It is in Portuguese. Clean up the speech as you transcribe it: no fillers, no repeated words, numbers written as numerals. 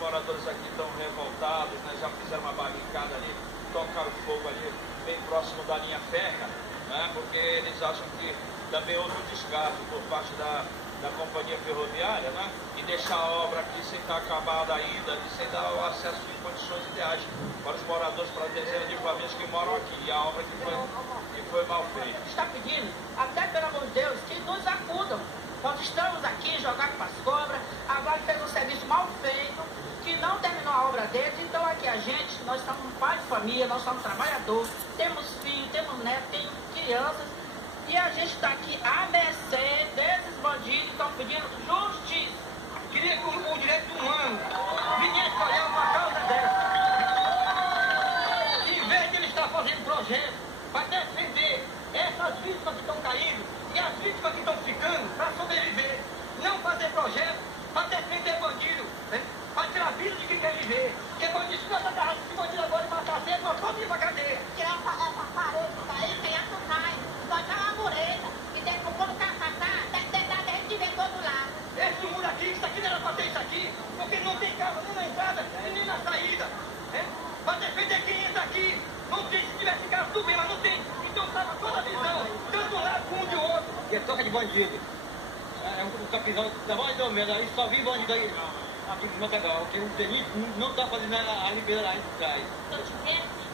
moradores aqui estão revoltados, né? Já fizeram uma barricada ali, tocaram fogo ali bem próximo da linha férrea, né? Porque eles acham que também houve um descaso por parte da companhia ferroviária, né? E deixar a obra aqui sem estar acabada ainda, e sem dar o acesso em condições ideais para os moradores, para dezenas de famílias que moram aqui. E a obra que foi mal feita. Está pedindo, até pelo amor de Deus, que nos acudam. Nós estamos aqui jogados para as cobras, agora fez um serviço mal feito, que não terminou a obra deles. Então aqui a gente, nós somos um pai de família, nós somos trabalhadores, temos filhos, temos netos, temos crianças, e a gente está aqui a mercê desses bandidos que estão pedindo justiça. Queria que o direito humano viesse olhar uma causa dessa. Em vez de ele estar fazendo projeto para defender essas vítimas que estão caindo e as vítimas que estão ficando para sobreviver, não fazer projeto para defender bandido, né? Para tirar a vida de quem quer viver. Porque bandido, se nós agarrarmos esse bandido agora e matar cedo, nós vamos ir para cadeia. Tirar essa parede que tá aí, tem aço cai, botar uma mureta, e depois quando passar, deve ter dado a gente ver todo lado. Esse muro aqui, isso aqui não era para ter isso aqui, porque não tem carro nem na entrada e nem na saída. Né? Para defender quem entra aqui, não tem, se tivesse carro tudo bem, mas não tem. Então estava toda a visão, tanto um lado como um de outro. E é toca de bandido. É um capizão da voz do medo, aí só vi bandido aí aqui no Matagal, que o delito não está fazendo a liberdade de trás. Estou te vendo.